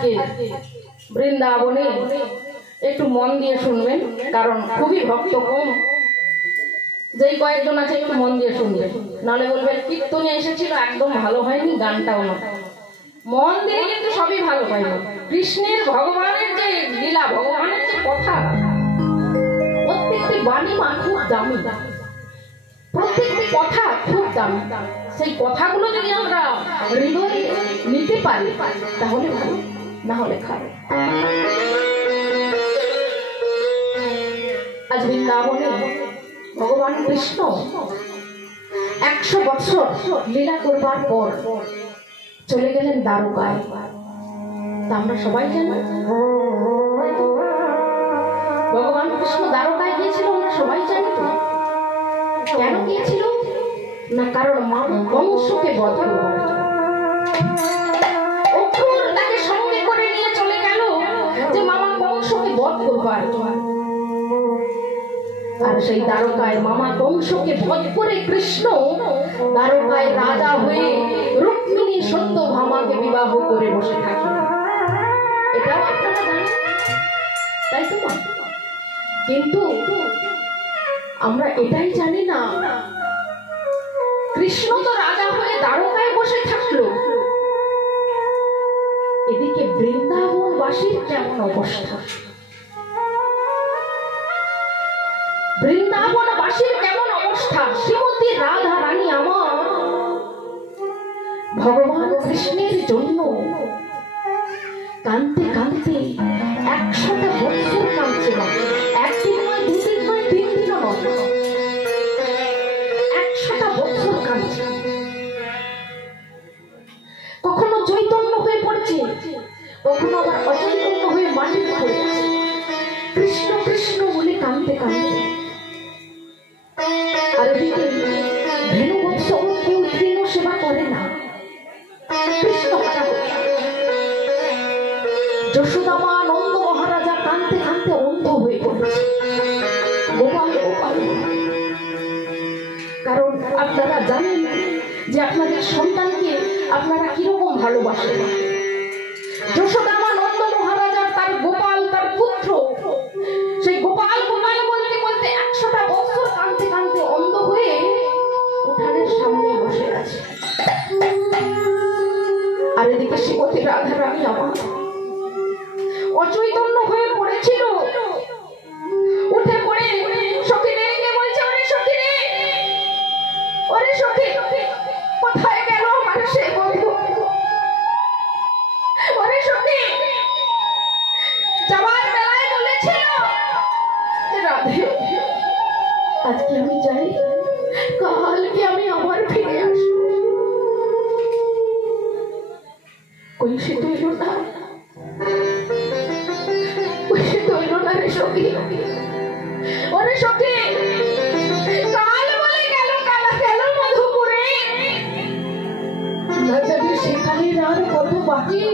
আজকে বৃন্দাবনে একটু মন দিয়ে শুনবেন, কারণ খুবই ভক্ত কম। যেই কয়েকজন আছে একটু মন দিয়ে শুনবেন, নাহলে বলবেন কীর্তনে এসেছিল একদম ভালো হয়নি, গানটাও না। মন দিয়ে কিন্তু সবই ভালো পাইব। কৃষ্ণের ভগবানের যে লীলা, ভগবানের যে কথা, প্রত্যেকটি বাণী মা খুব দামি, প্রত্যেকটি কথা খুব দামি। সেই কথাগুলো যদি আমরা হৃদয়ে নিতে পারি তাহলে ভালো, না হলে খারাপ। আজ বৃন্দাবনে ভগবান কৃষ্ণ 100 বছর লীলা করবার পর চলে গেলেন দ্বারকায়। তা আমরা সবাই জানি ভগবান কৃষ্ণ দ্বারকায় গিয়েছিল, আমরা সবাই জানি। তো কেন গিয়েছিল না, কারণ মা কংসকে বধ করবার জন্য। অক্রূর তাকে সঙ্গে করে নিয়ে চলে গেল যে মামা কংসকে বধ করবার জন্য। আর সেই দ্বারকায় মামা কংসকে বধ করে কৃষ্ণ দ্বারকায় রাজা হয়ে রুক্মিণী সত্যভামাকে বিবাহ করে বসে থাকে। এটাও আপনারা জানেন, তাই তো? কিন্তু আমরা এটাই জানি না, কৃষ্ণ তো রাজা হয়ে দ্বারকায় বসে থাকলো, এদিকে বৃন্দাবনবাসীর কেমন অবস্থা, বৃন্দাবনবাসীর কেমন অবস্থা। শ্রীমতী রাধা রানী আমার ভগবান কৃষ্ণের জন্য কাঁদতে কাঁদতে 100টা বছর কাঁদছিল। একদিন নয়, দুদিন নয়, 3 দিনও নয়, 100টা বছর কাঁদছে। কখনো চৈতন্য হয়ে পড়ছে, কখনো আবার অচৈতন্য হয়ে মাটিতে পড়েছে, কৃষ্ণ কৃষ্ণ বলে কাঁদতে কাঁদতে। আর এদিকে ভেনুবৎস কেউ তৃণ সেবা করে না, কৃষ্ণ হারা হচ্ছে। যশোদামা নন্দ মহারাজা কাঁদতে কাঁদতে অন্ধ হয়ে পড়েছে, গোপাল গোপাল। কারণ আপনারা জানেন যে আপনাদের সন্তানকে আপনারা কিরকম ভালোবাসেন। যশোদামা নন্দ মহারাজা তার গোপাল, তার পুত্র, সেই গোপাল গোপাল বলতে বলতে 100টা বছর কাঁদতে কাঁদতে অন্ধ হয়ে উঠানের সামনে বসে আছে। আর এদিকে শ্রীমতী রাধা রানী আমার অচৈতন্য হয়ে পড়েছিল। উঠে পড়ে সখীদেরকে বলছে, ওরে সখী রে, ওরে সখী, কোথায় গেল আমার সে বন্ধু? ওরে সখী, যাবার বেলায় বলেছিল রাধে আজকে আমি যাই, কালকে আমি আবার ফিরে আসবো। কই সে তৈল না, কই সে তৈল না রে সখী। ওরে সখী, কাল বলে গেল, কালা গেল মধুপুরে, না জানি সেখানে আর কত বাকি।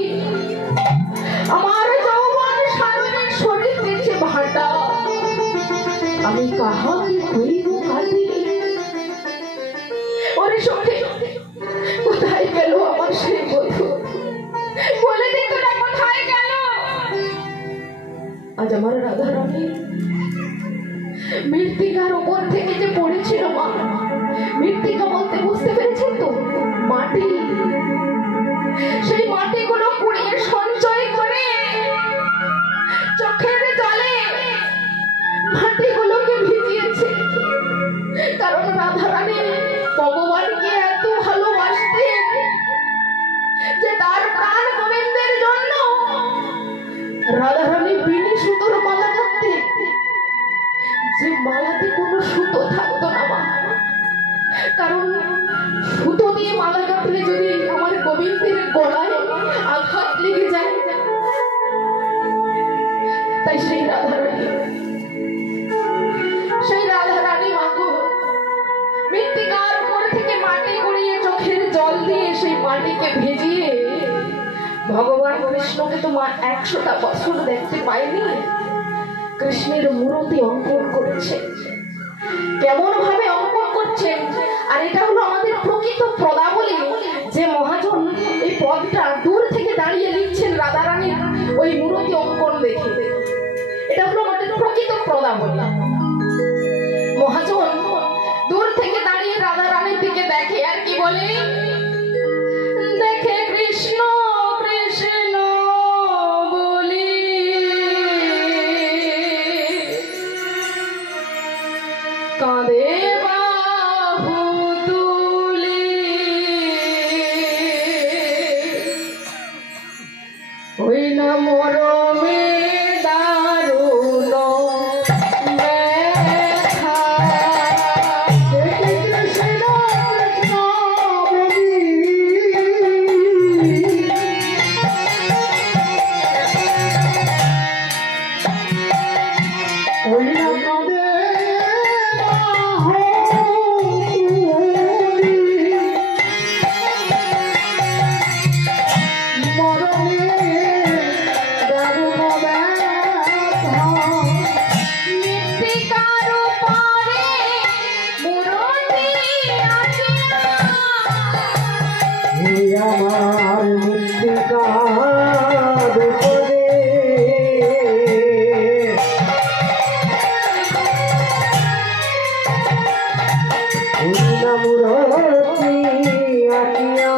আমার যৌবন সাধনের শরীর দেখছে ভাটা, আমি কাহাকে কইব কাঁদি। ওরে সখী, কোথায় গেল আমার সেই বধূ? বলে দিত না কোথায় গেল। আজ আমার রাধা রানী মৃত্তিকার উপর থেকে যে পড়েছিল, মা মৃত্তিকা বলতে বুঝতে পেরেছেন তো, মাটি। সেই মাটিগুলো পুড়িয়ে সঞ্চয় করে চোখের জলে মাটিগুলোকে ভিজিয়েছে। কারণ রাধা রানী ভগবানকে এত ভালোবাসতেন যে তার প্রাণ গোবিন্দের জন্য রাধা রানী বিনি সুতোর মালা গাঁথতেন, যে মালাতে কোনো সুতো থাকতো না মা। কারণ সুতো দিয়ে মালা গাঁথলে যদি আমার গোবিন্দের গলায় আঘাত লেগে যায়, তাই সেই রাধা রানী মাগো মৃত্তিকার উপর থেকে মাটি গড়িয়ে চোখের জল দিয়ে সেই মাটিকে ভেজিয়ে ভগবান কৃষ্ণকে তো মা 100টা বছর দেখতে পায়নি, কৃষ্ণের মূর্তি অঙ্কন করেছে। কেমন ভাবে অঙ্কন করছেন, আর এটা হলো আমাদের প্রকৃত পদাবলী। যে মহাজন এই পদটা দূর থেকে দাঁড়িয়ে লিখছেন রাধারানীর আমার মৃত্তিকার উপরে মূরতি আঁকিয়া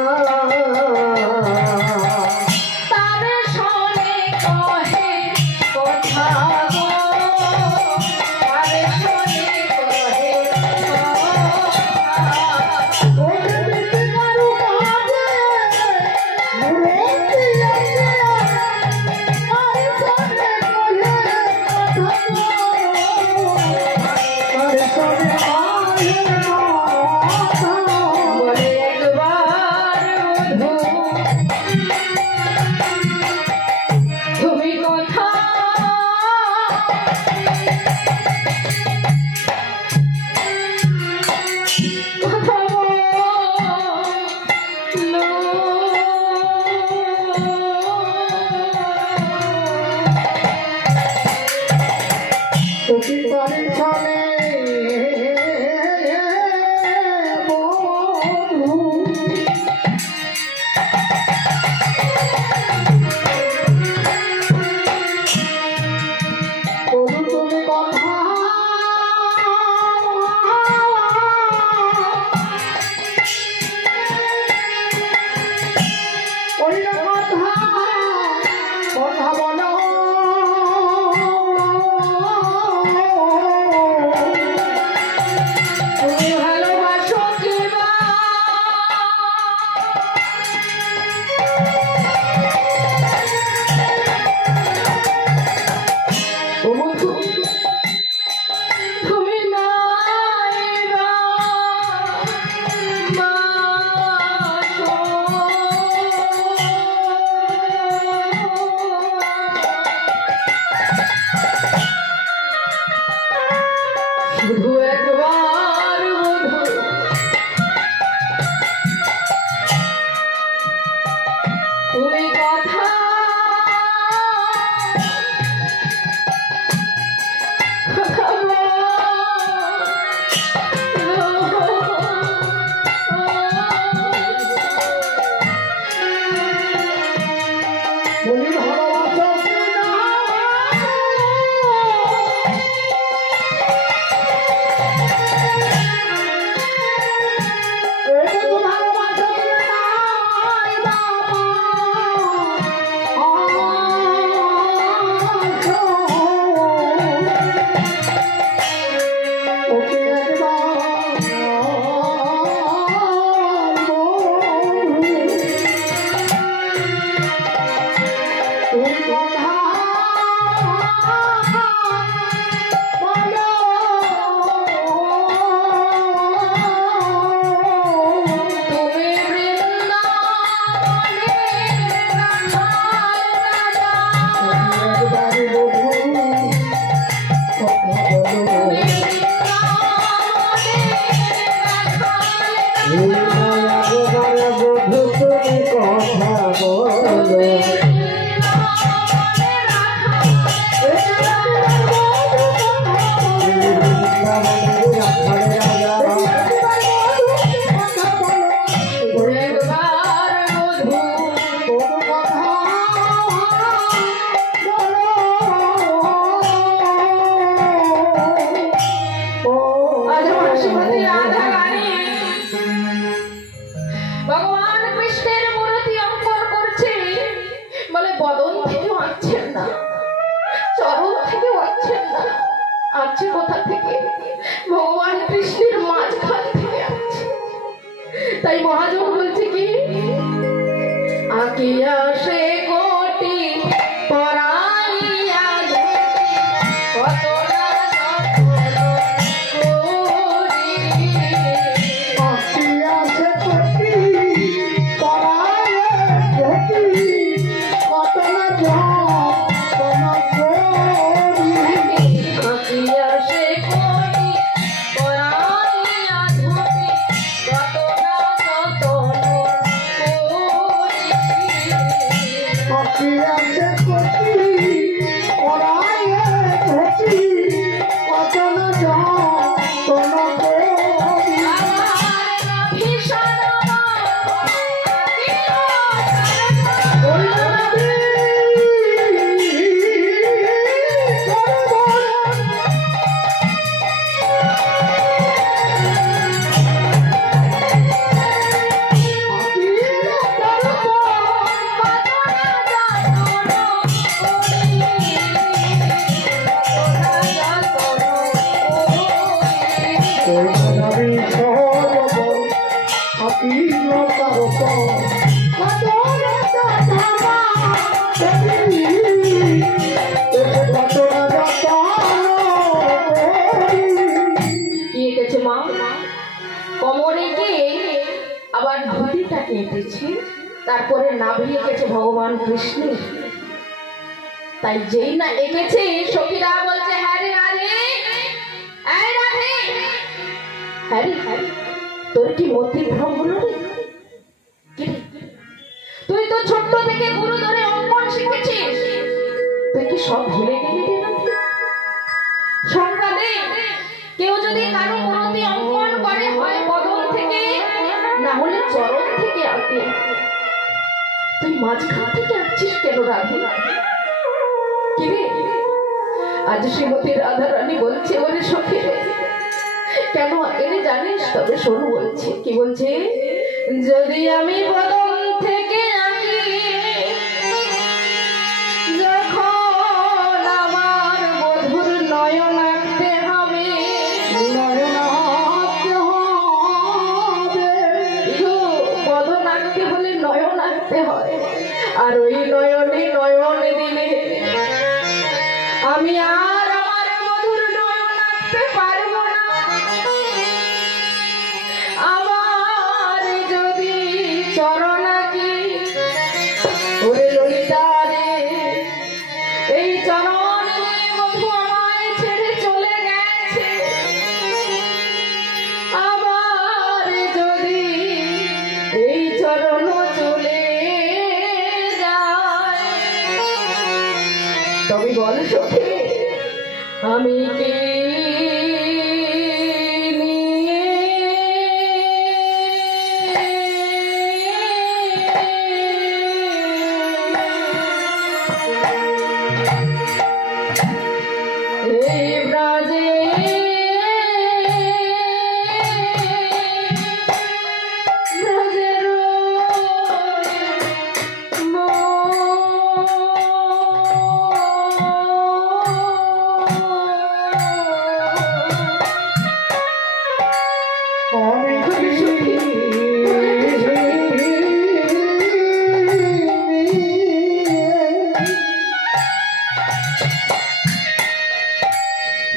তাই মহাজন বলছে কি আকিয়া সে কোটি পরাইয়া কত না করি আকিয়া সে কোটি পরাইয়া কত না করি আকিয়া সে কোটি পরাইয়া কত না আকিয়া সে কোটি পরাইয়া কত না করি এঁকেছি, তারপরে নাভি এঁকেছে ভগবান কৃষ্ণের। তাই যেই না এঁকেছে সখীরা বলছে হ্যাঁ রে রাধে, এই রাধে, হ্যাঁ রে হ্যাঁ রে, তোর কি মতি ভ্রম হলো রে? কি রে? তুই তো ছোট্ট থেকে গুরু ধরে অঙ্কন শিখেছিস, তুই কি সব ভুলে গেলি রে রাধে? সংজ্ঞা দে, কেউ যদি কারো মূর্তি অঙ্কন করে হয় বদন থেকে, না হলে চরণ থেকে আঁকে, তুই মাঝখান থেকে আঁকছিস কেন রাধে? কি রে? আজ শ্রীমতী রাধা রানী বলছে ওরে সখী রে, কেন এনে জানিস? তবে শোন বলছে, কি বলছে? যদি আমি বদন থেকে আঁকি, যখন আমার বধুর নয়ন আঁকতে হবে, নয়ন আঁকতে হবে, বদন আঁকতে হলে নয়ন আঁকতে হয়, আর ওই নয়নে নয়ন দিলে আমি আর আমার মধুর নয়ন আঁকতে পারবো না। আমার যদি চরণ আঁকি, ওরে ললিতা রে, এই চরণ নিয়ে মধু আমায় ছেড়ে চলে গেছে। আবার যদি এই চরণ চলে যায়, তবে বল সখী আমি কে এই ব্রাজে ব্রাজের আমি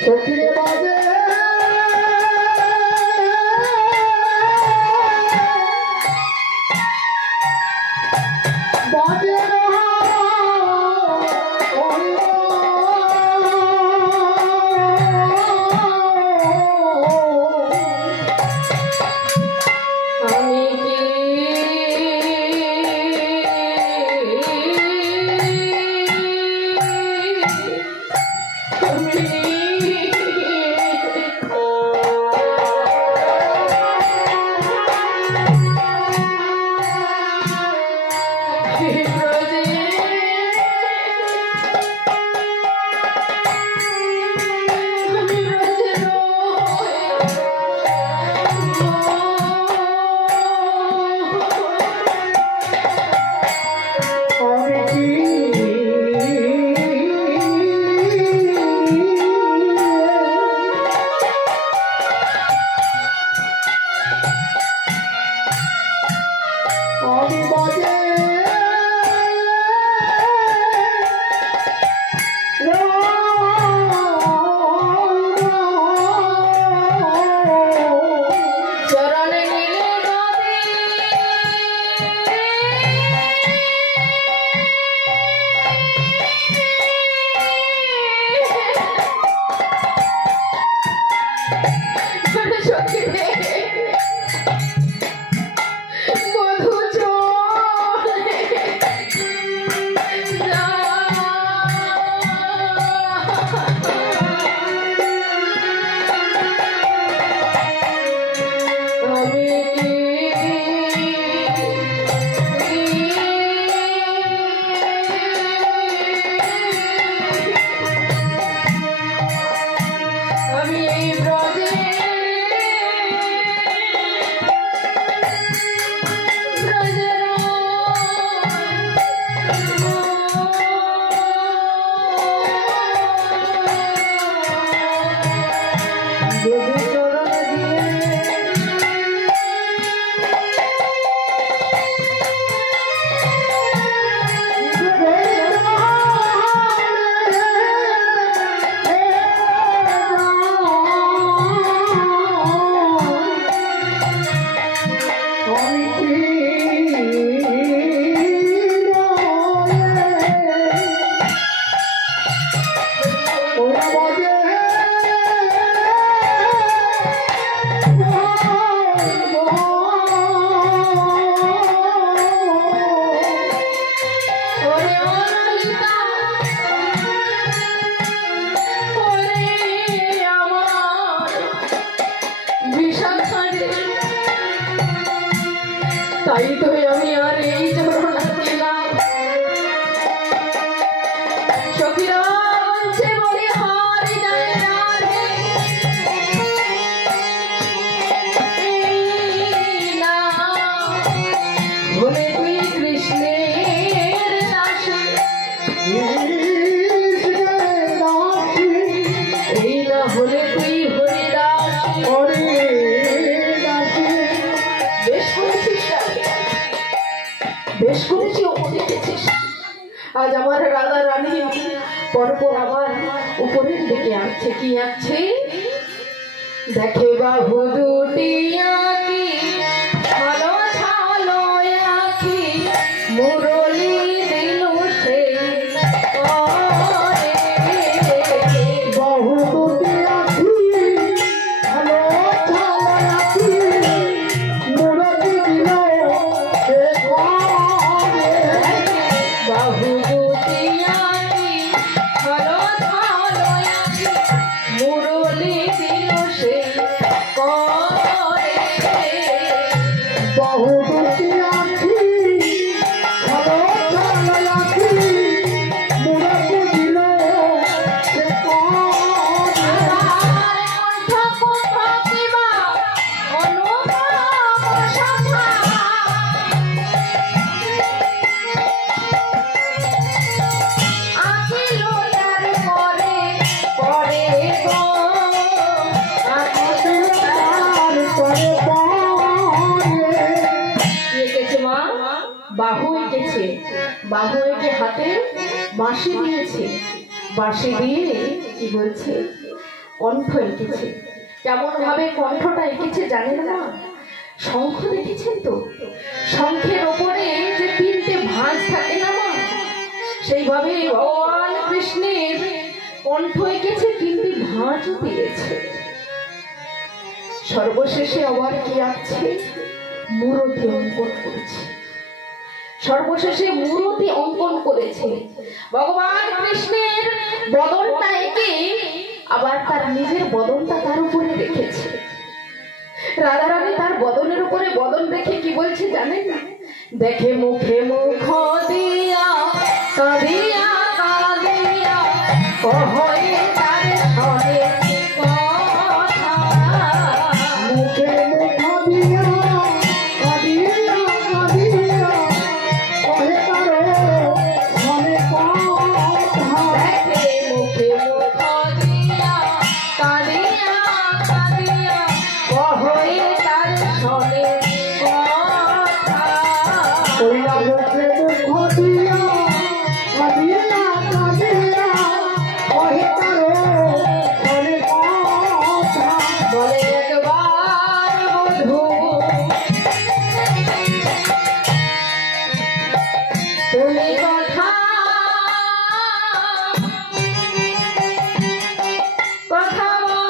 সখীর বাজে বাজে আমি কি চরণে নিলে নদী, সখী রে, মধু চলে আমি আর এই যন্ত্রণা করি না। সখীরা বলছে বলি হার যায় রাধে, না বলে তুই কৃষ্ণের দাসী, এই না হলে তুই হরিদাস। বেশ করেছিস, বেশ করেছি, ও দেখেছিস আজ আমার রাধা রানী পরপর আমার উপরের দিকে আসছে। কি আসছে? দেখে বাহু দুটি আঁকি, ভালো ছালো আঁকি, মুরলি দিল সে করে। বহু দুটি আঁখি ভালো ছালা আঁখি মুরতি দিল সে করে। বাহু দুটি আঁকি, ভালো ছালো আঁকি, মুরলি দিল সে করে। বহু দুটি আঁখি ভালো ছালা আঁখি মুরতি দিল সে করে। বাহু এঁকেছে, বাহু এঁকে হাতে বাঁশি দিয়েছে, বাঁশি দিয়ে কি বলছে? কণ্ঠ এঁকেছে। কেমন ভাবে কণ্ঠটা এঁকেছে জানেন না? শঙ্খ দেখেছেন তো? শঙ্খের ওপরে যে তিনটে ভাঁজ থাকে না মা, সেইভাবে ভগবান কৃষ্ণের কণ্ঠ এঁকেছে, তিনটে ভাঁজও দিয়েছে। সর্বশেষে আবার কি আছে? মূরতি অঙ্কন করেছে। সর্বশেষে মূরতি অঙ্কন করেছে। ভগবান কৃষ্ণের বদনটা এঁকে আবার তার নিজের বদনটা তার উপরে রেখেছে। রাধারানী তার বদনের উপরে বদন রেখে কি বলছে জানেন না? দেখে মুখে মুখ দিয়া কাঁদিয়া কাঁদিয়া কহে তার সনে কথা। মুখে মুখ দিয়া কাঁদিয়া কাঁদিয়া কহে তার মনে কথা। দেখে মুখে মুখ দিয়া কাঁদিয়া কাঁদিয়া কহে তার সনে কথা। কইলা মুখে মুখ দিয়া কাঁদিয়া কাঁদিয়া কহে তার মনে কথা। বলে একবার বধূ তুমি কথা কথা বলো।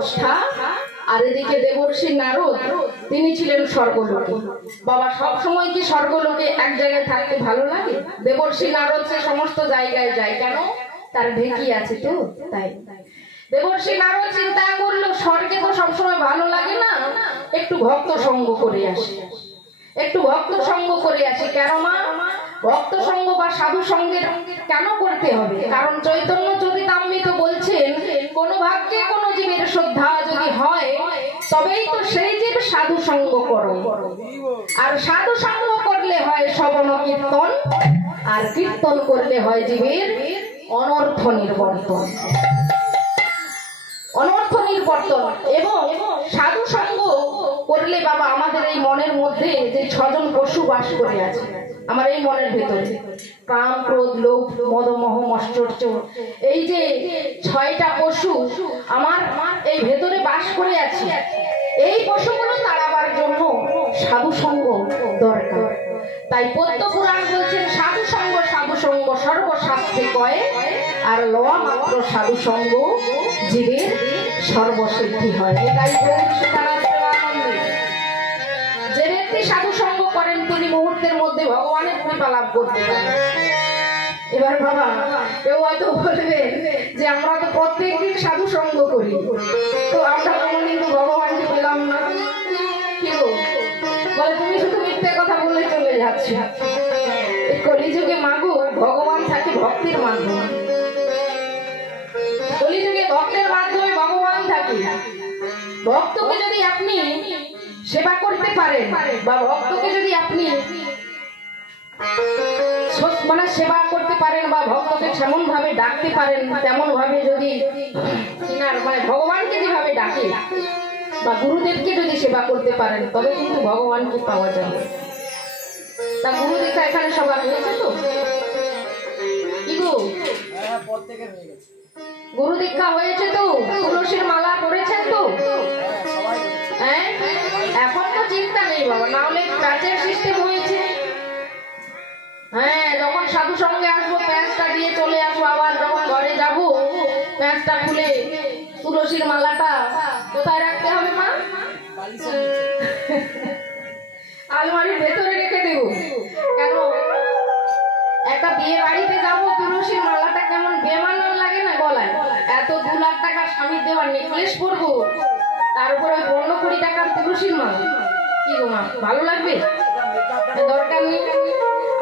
অবস্থা, আর এদিকে দেবর্ষি নারদ তিনি ছিলেন স্বর্গলোকে। বাবা সব সময় কি স্বর্গলোকে এক জায়গায় থাকতে ভালো লাগে? দেবর্ষি নারদ সে সমস্ত জায়গায় যায়, কেন? তার ঢেকি আছে তো, তাই। দেবর্ষি নারদ চিন্তা করলো স্বর্গে তো সবসময় ভালো লাগে না, একটু ভক্ত সঙ্গ করে আসি, একটু ভক্ত সঙ্গ করে আসি। কেন মা? ভক্ত সঙ্গ বা সাধু সঙ্গের কেন করতে হবে? কারণ চৈতন্য চরিতামৃত বলছেন, কোন ভাগ্যে কোন জীবের শ্রদ্ধা যদি হয় তবেই তো সেই জীব সাধু সঙ্গ করো। আর সাধু সঙ্গ করলে হয় শ্রবণ কীর্তন, আর কীর্তন করলে হয় জীবের অনর্থ নির্বর্তন, অনর্থ নির্বর্তন। এবং সাধু সঙ্গ করলে বাবা আমাদের এই মনের মধ্যে যে 6 জন পশু বাস করে আছে, আমার এই মনের ভেতরে কাম, ক্রোধ, লোভ, মদ, মোহ, মশ্চর্য, এই যে 6টা পশু আমার এই ভেতরে বাস করে আছে, এই পশুগুলো তাড়াবার জন্য সাধু সঙ্গ দরকার। তাই পদ্ম পুরাণ বলছেন, সাধু সঙ্গ সর্বশাস্ত্রে কয়, আর লওয়া মাত্র সাধু সঙ্গ জীবের সর্বসিদ্ধি হয়। এটাই যে ব্যক্তি সাধু সঙ্গ করেন তিনি মুহূর্তের মধ্যে ভগবানের কৃপা লাভ করতে পারেন। এবার বাবা কেউ হয়তো বলবে যে আমরা তো প্রত্যেকদিন সাধু সঙ্গ করি, তো আমরা কোনোদিন তো ভগবানকে পেলাম না। কি গো বলে, তুমি শুধু মিথ্যে কথা বলে চলে যাচ্ছ। কলিযুগে মাগো ভগবান থাকে ভক্তির মাধ্যমে, কলিযুগে ভক্তের মাধ্যমে ভগবান থাকে। ভক্তকে যদি আপনি সেবা করতে পারেন বা ভক্তকে যদি আপনি মানে সেবা করতে পারেন বা ভক্তকে যেমন ভাবে ডাকতে পারেন, তেমন ভাবে যদি মানে ভগবানকে যেভাবে ডাকে বা গুরুদেবকে যদি সেবা করতে পারেন, তবে কিন্তু ভগবানকে পাওয়া যাবে। তা গুরু দীক্ষা এখানে সবার হয়েছে তো? কি গো, গুরু দীক্ষা হয়েছে তো? তুলসীর মালা পড়েছেন তো? হ্যাঁ, এখন তো চিন্তা নেই বাবা, না হলে প্যাচের সিস্টেম হয়েছে। হ্যাঁ, যখন সাধু সঙ্গে আসবো প্যাঁচটা দিয়ে চলে আসবো, আবার যখন ঘরে যাবো প্যাঁচটা খুলে তুলসীর মালাটা কোথায় রাখতে হবে মা? আলমারির ভেতরে রেখে দেবো। কেন? একটা বিয়ে বাড়িতে যাবো, তুলসীর মালাটা কেমন বেমানান লাগে না গলায়? এত 2 লাখ টাকার স্বামীর দেওয়ার নেকলেস পরবো, তার উপরে 15-20 টাকার তুলসীর মালা, কি গো মা, ভালো লাগবে? দরকার নেই।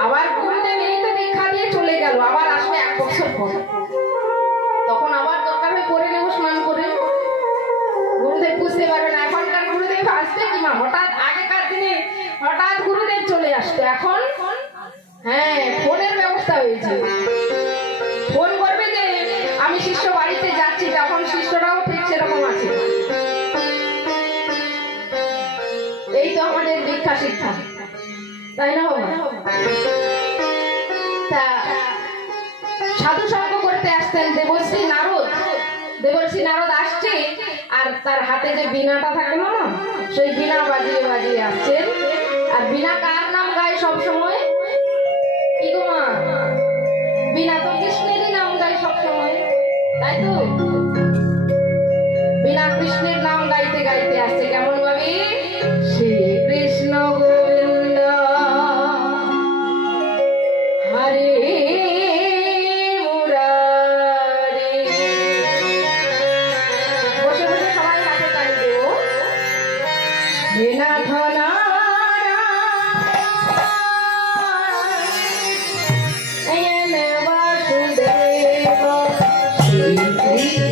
আবার গুরুদেব এই তো দীক্ষা দিয়ে চলে গেল, আবার আসবে 1 বছর পর, তখন আবার দরকার হয় করে নেবো স্নান করে। গুরুদেব বুঝতে পারবে না, এখনকার গুরুদেব আসবে কি মা? হঠাৎ আগেকার দিনে হঠাৎ গুরুদেব চলে আসতো, এখন হ্যাঁ ফোনের ব্যবস্থা হয়েছে। ফোন করবে যে আমি শিষ্য বাড়িতে যাচ্ছি, তখন শিষ্যরাও ঠিক সেরকম আছে। এই তো আমাদের দীক্ষা শিক্ষা, তাই না বাবা? তা সাধু সঙ্গ করতে আসতেন দেবর্ষি নারদ। দেবর্ষি নারদ আসছে, আর তার হাতে যে বীণাটা থাকে না, সেই বীণা বাজিয়ে বাজিয়ে আসছেন। আর বীণা কার নাম গায় সব সময়? কি গো মা, বীণা তো কৃষ্ণেরই নাম গায় সব সময়, তাই তো? বীণা কৃষ্ণের নাম গাইতে গাইতে আসছে, কেমন ভাবে? শ্রী কৃষ্ণ গোবিন্দ হরে মুরারি। বসে বসে সবাই হাতে তালি দেব। হে নাথ নারায়ণ বাসুদেব শ্রী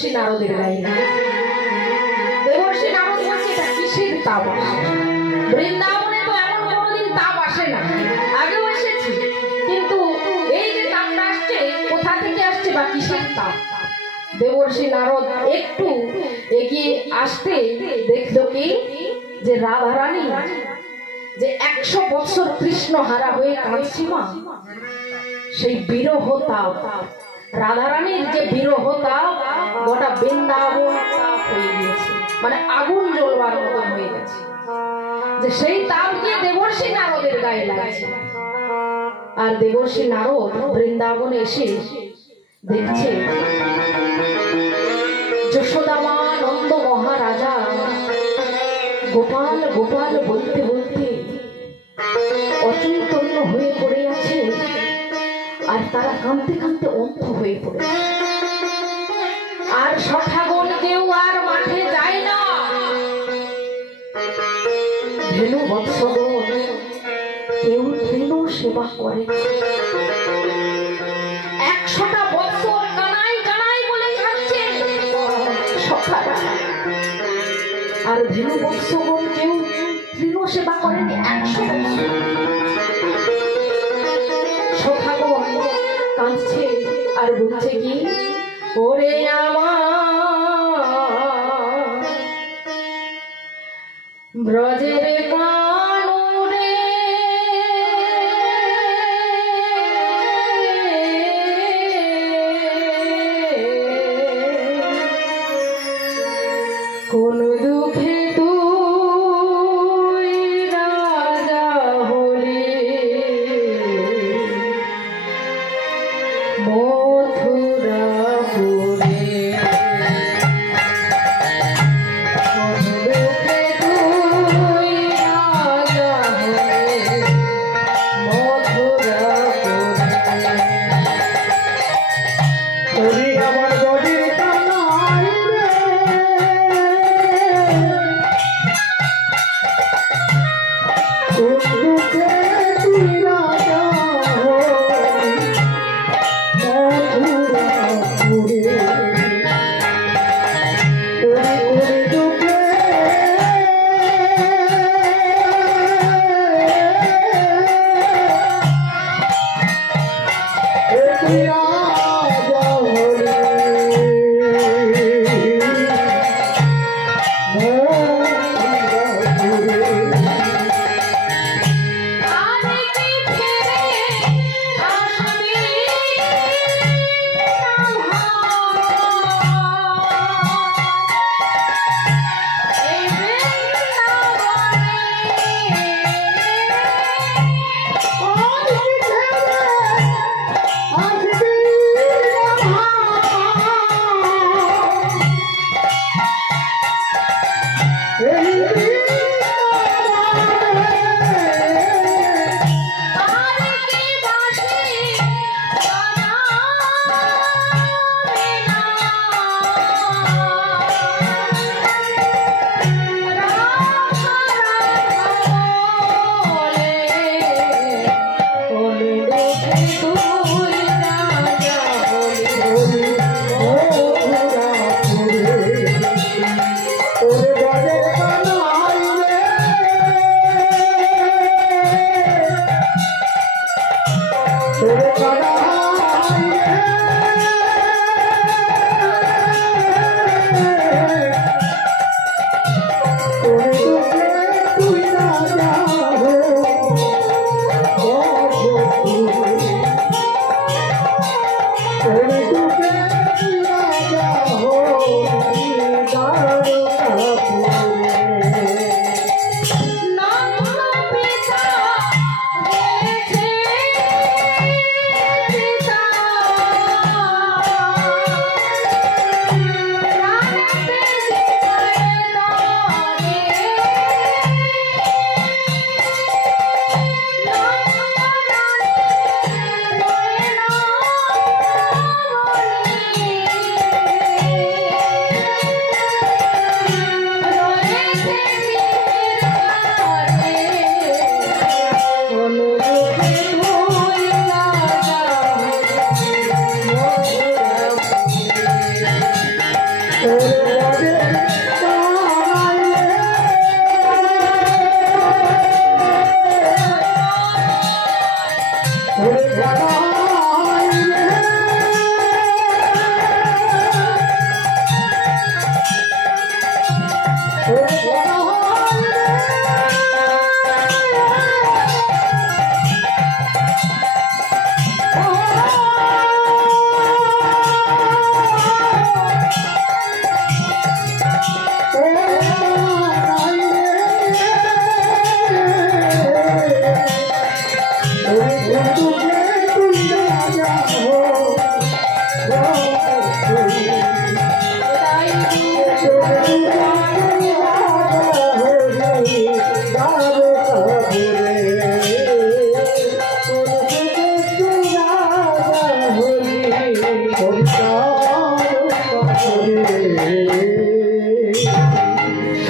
দেবর্ষি নারদের গায়ে লেগেছে। দেবর্ষি নারদ বলছে এটা কিসের তাপ আসে? বৃন্দাবনে তো এমন কোনোদিন তাপ আসে না, আগেও এসেছি, কিন্তু এই যে তাপটা আসছে কোথা থেকে আসছে বা কিসের তাপ? দেবর্ষি নারদ একটু এগিয়ে আসতে দেখলো কি যে রাধারানী যে 100 বছর কৃষ্ণ হারা হয়ে কাঁদছে মা, সেই বিরহ তাপ, রাধারানীর যে বিরহ তাপ গোটা বৃন্দাবন তাপ হয়ে গিয়েছে, মানে আগুন জ্বলবার মতো হয়ে গেছে, যে সেই তাপ গিয়ে দেবর্ষি নারদের গায়ে লাগছে। আর দেবর্ষি নারদ বৃন্দাবনে এসে দেখছে যশোদামা নন্দ মহারাজা গোপাল গোপাল বলতে বলতে অচৈতন্য হয়ে পড়ে আছে, আর তারা কাঁদতে কাঁদতে অন্ধ হয়ে পড়েছে। আর সখাগণ কেউ আর মাঠে যায় না, ধেনু বৎসগণ কেউ তৃণ সেবা করে। 100টা বছর কানাই কানাই বলে কাঁদছে সখারা, আর ধেনু বৎসগণ কেউ তৃণ সেবা করেনি 100 বছর। সখাগণ কাঁদছে আর বলছে কি, ওরে আমার ব্রজের কানুরে কোন দুঃখে তুই রাজা হলি, মথুরাপুরে কোন দুঃখে তুই রাজা হলি, মথুরাপুরে। ওরে আমার বডির কানাই রে, কোন দুঃখে তুই রাজা হলি, মথুরাপুরে। ওরে ওরে দুঃখে তুই রাজা হলি, মথুরাপুরে। আরে কি ফিরে আসবি আমার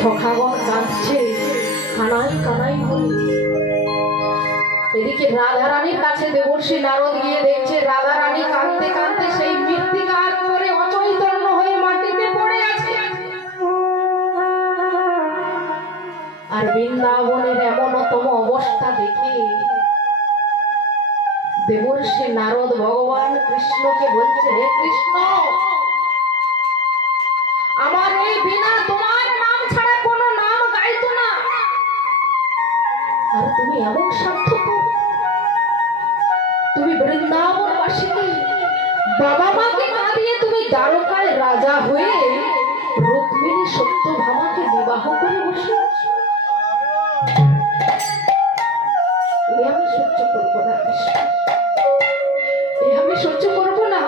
সখাগণ কাঁদছে কানাই কানাই বলে। এদিকে রাধারানীর কাছে দেবর্ষী নারদ গিয়ে দেখছে রাধারানী কাঁদতে কাঁদতে সেই মৃত্তিকার উপরে অচৈতন্য হয়ে মাটিতে পড়ে আছে। আর বৃন্দাবনের এমনতম অবস্থা দেখে দেবর্ষী নারদ ভগবান কৃষ্ণকে বলছে, হে কৃষ্ণ, আমার এই বিনা তোমার নাম ছাড়া কোনো নাম গাইতো না, আর তুমি এমন স্বার্থপর, তুমি বৃন্দাবনবাসীকে বাবা মাকে কাঁদিয়ে তুমি দ্বারকায় রাজা হয়ে রুক্মিণী সত্যভামাকে বিবাহ করে বসে আছো। আমি সহ্য করবো না কৃষ্ণ, আমি সহ্য করবো না।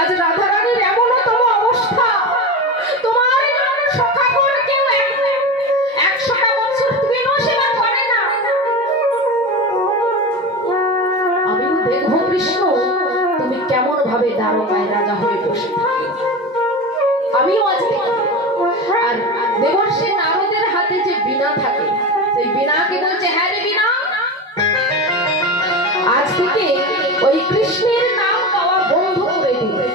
আজ রাধারানীর এমনতম অবস্থা, তোমার জন্য সখাগণ কেউ 100টা বছর দিনও সেবা করে না। আমিও দেখবো কৃষ্ণ তুমি কেমন ভাবে দ্বারকায় রাজা হয়ে বসে থাকো, আমিও আজ দেখব। আর দেবর্ষী নারদের হাতে যে বীণা থাকে, সেই বীণাকে বলছে, হ্যাঁ রে বীণা, আজ থেকে ওই কৃষ্ণের নাম গাওয়া বন্ধ করে দিবে।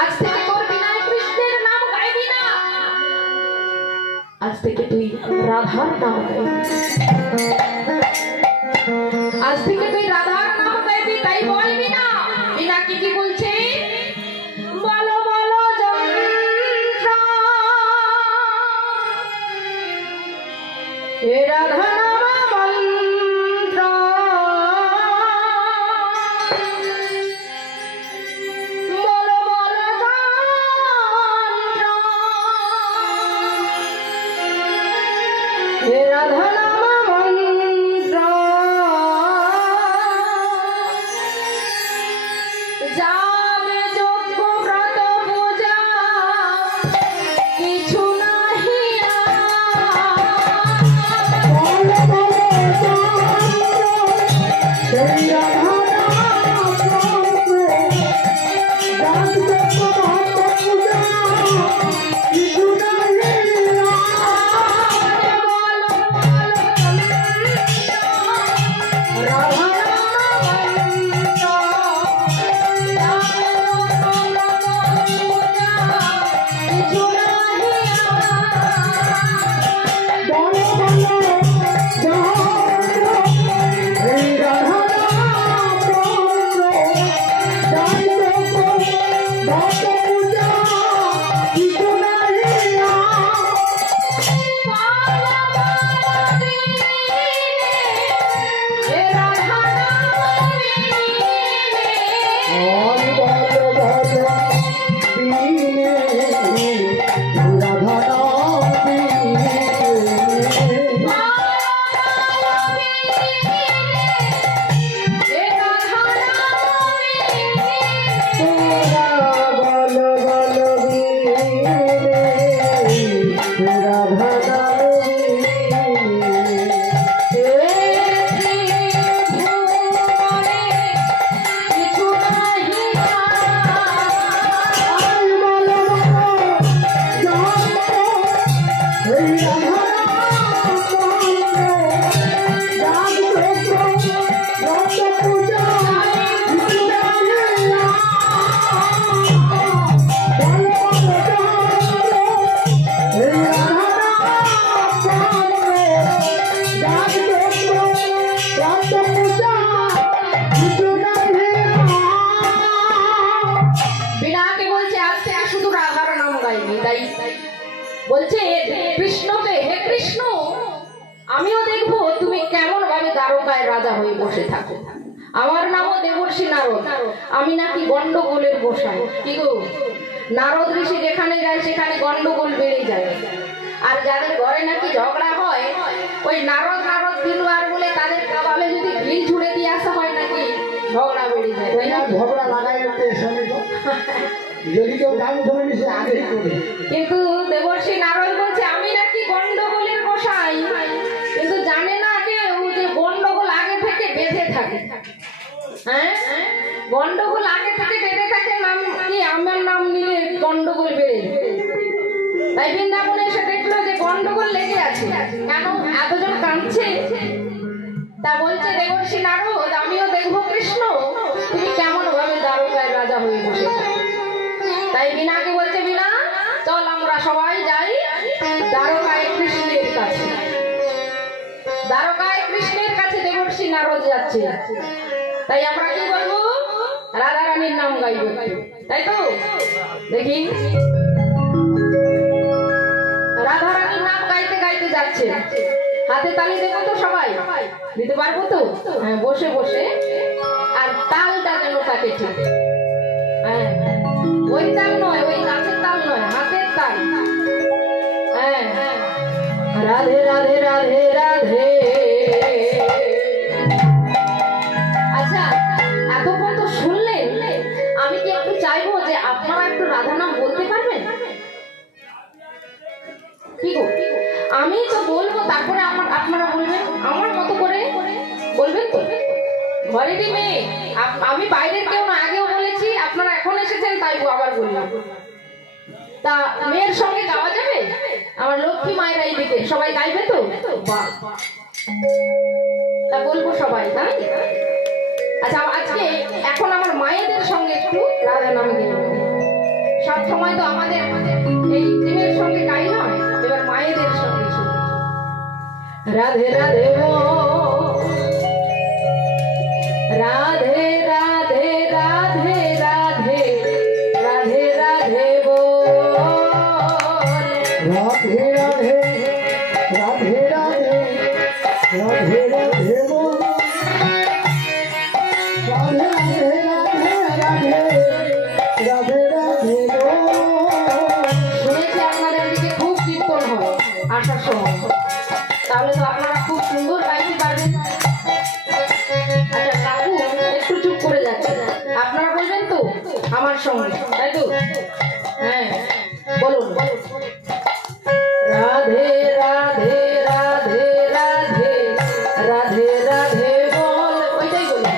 আজ থেকে তোর বিনায় কৃষ্ণের নাম গাইবি না, আজ থেকে তুই রাধার নাম গাইবি। আজ থেকে তুই রাধার নাম গাইবি, তাই বলবি না। বিনা কি কি বলছে, বলো বলো যন্ত্র হে রাধা কিছু নাই আমিও দেখবো তুমি কেমন ভাবে দ্বারকায় রাজা হয়ে বসে থাকো। আমার নামও দেবর্ষি নারদ, আমি নাকি গন্ডগোলের গোসাই। কি গো, নারদ ঋষি যেখানে যায় সেখানে গন্ডগোল বেড়ে যায়। আর যাদের ঘরে নাকি ঝগড়া হয়, ওই নারদ নারদ দিলওয়ার বলে তাদের কপালে যদি ঘি ছুড়ে দিয়ে আসা হয় নাকি ঝগড়া বেড়ে যায়। ঝগড়া লাগাই যদি কেউ গান ধরে নিছে আগেই করে। কিন্তু দেবর্ষি নারদ বলছে আমি নাকি গন্ডগোলের গোসাই, কিন্তু জানে না কেউ যে গন্ডগোল আগে থেকে বেঁধে থাকে। হ্যাঁ, গন্ডগোল আগে থেকে বেঁধে থাকে, নাম কি আমার নাম নিলে গন্ডগোল বেড়ে। তাই বৃন্দাবনে এসে দেখলো যে গন্ডগোল লেগে আছে, কেন এতজন কাঁদছে। তা বলছে দেবর্ষি নারদ আমিও দেখবো কৃষ্ণ তুমি কেমন ভাবে দ্বারকায় রাজা হয়ে বসে থাকো। তাই বিনাকে বলছে বিনা চল আমরা সবাই যাই দ্বারকায় কৃষ্ণের কাছে। দ্বারকায় কৃষ্ণের কাছে দেবর্ষি নারদ যাচ্ছে। তাই আমরা কি বলবো, রাধা রানীর নাম গাইব, তাই তো। দেখি রাধা রানীর নাম গাইতে গাইতে যাচ্ছে, হাতে তালি দেবো তো সবাই, দিতে পারবো তো? হ্যাঁ, বসে বসে। আর তালটা যেন তাকে ঠিক, হ্যাঁ ওই তাল নয়, ওই গাছের তাল নয়, হাতের তাল। হ্যাঁ, রাধে রাধে রাধে রাধে। আচ্ছা, এতক্ষণ তো শুনলেন, আমি কি একটু চাইবো যে আপনারা একটু রাধা নাম বলতে পারবেন? কি গো, আমি তো বলবো, তারপরে আপনারা বলবেন আমার মতো করে, বলবেন তো? ঘরেরই মেয়ে আমি, বাইরের কেউ না। আগেও বলেছি, আপনারা এখন এসেছেন তাই আবার বললাম। তা মেয়ের সঙ্গে গাওয়া যাবে? আমার লক্ষ্মী মায়েরা এই দিকে সবাই গাইবে তো? বাহ, তা বলবো সবাই, তাই? আচ্ছা, আজকে এখন আমার মায়েদের সঙ্গে একটু রাধা নাম গেয়ে নেব। সব সময় তো আমাদের এই টিমের সঙ্গে গাই নয়, এবার মায়েদের সঙ্গে রাধে রাধে রাধে রাধে রাধে রাধে রাধে রাধে বল। রাধে রাধে রাধে রাধে রাধে রাধে বল। রাধে রাধে রাধে রাধে রাধে বল। শুনেছি আপনাদের দিকে খুব কীর্তন হয় আসার সময়, তাহলে তো আপনারা খুব সুন্দর গাইতে পারবেন। আচ্ছা কাকু একটু চুপ করে যাচ্ছে, আপনারা বলবেন তো আমার সঙ্গে, তাই তো? হ্যাঁ বলুন, রাধে রাধে রাধে রাধে রাধে রাধে বল, ওইটাই বলুন।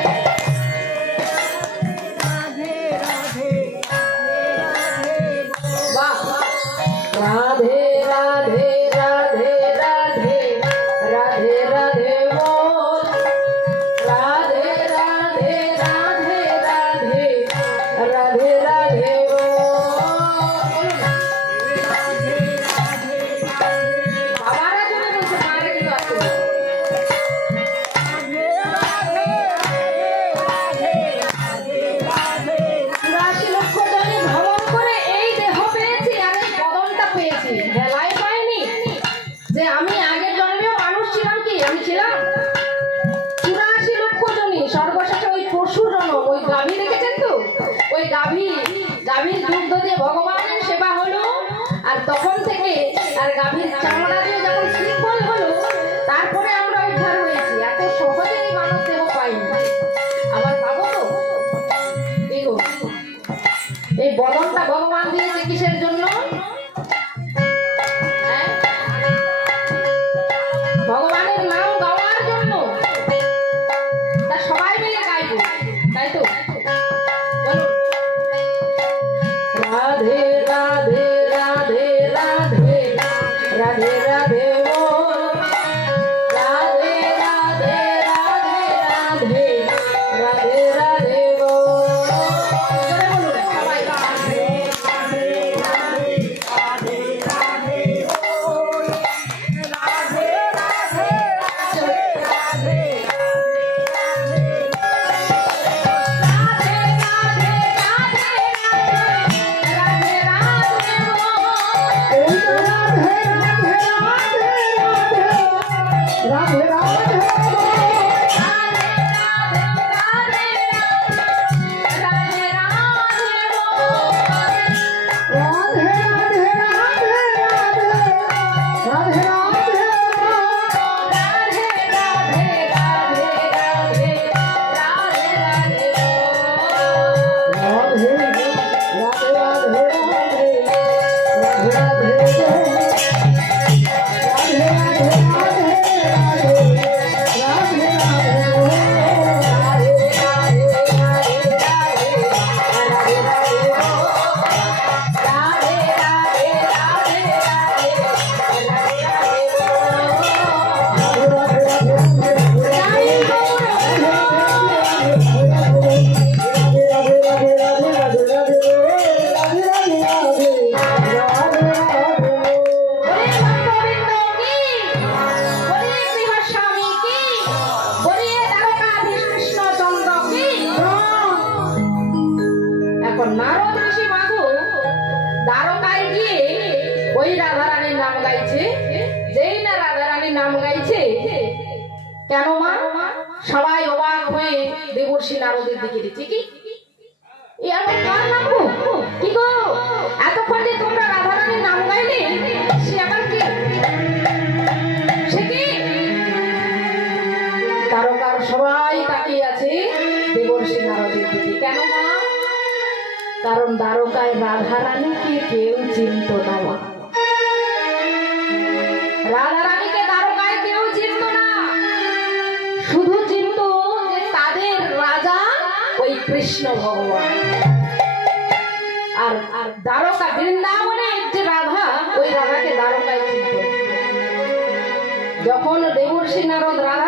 বাহ, রাধে রাধে রাধে রাধে রাধে রাধে বল। রাধে রাধে রাধে রাধে রাধে রাধে বল। বাবারা জন্য বলছে, মায়েরা কিন্তু আছে। 84 লক্ষ জনে ভ্রমণ করে এই দেহ পেয়েছি, আর এই বদনটা পেয়েছি, বেলায় পাইনি যে আমি আগের জন্মেও মানুষ ছিলাম। কি আমি ছিলাম? 84 লক্ষ জনই সর্বশেষে ওই পশু জন্ম, ওই গাভী দেখেছেন তো, ওই গাভীর দুগ্ধ দিয়ে ভগবানের সেবা হলো, আর তখন থেকে আর গাভীর চামড়া দিয়ে যখন শৃঙ্খল হলো, তারপরে আমরা উদ্ধার হয়েছি। এত সহজে এই মানব দেহ পাইনি, আবার পাবো তো? এই বদনটা ভগবান দিয়েছে কিসের জন্য? হ্যাঁ, ভগবানের নাম গাওয়ার জন্য। তা সবাই মিলে গাইবো, তাই তো? বলুন, রাধে রাধে রাধে রাধে রাধে রাধে বল। রাধে রাধে রাধে রাধে রাধে রাধে বল। জোরে বলুন সবাই। এখন নারদ ঋষি মাগো দ্বারকায় গিয়ে ওই রাধারানীর নাম গাইছে। যেই না রাধারানীর নাম গাইছে, কেন মা? সবাই অবাক হয়ে দেবর্ষি নারদের দিকে দিচ্ছে, কি এ এমন কার নাম গো? কি গো, এতক্ষণ যে তোমরা রাধারানীর নাম গাইলে, সে আবার কে? সে কি? তারকার সবাই তাকিয়ে আছে দেবর্ষি নারদের দিকে। কেন মা? কারণ দ্বারকায় রাধারানীকে কেউ চিনত না মা। রাধারানীকে দ্বারকায় কেউ চিনত না, শুধু চিনত যে তাদের রাজা ওই কৃষ্ণ ভগবান। আর আর দ্বারকা বৃন্দাবনের যে রাধা, ওই রাধাকে দ্বারকায় চিনত। যখন দেবর্ষি নারদ রাধা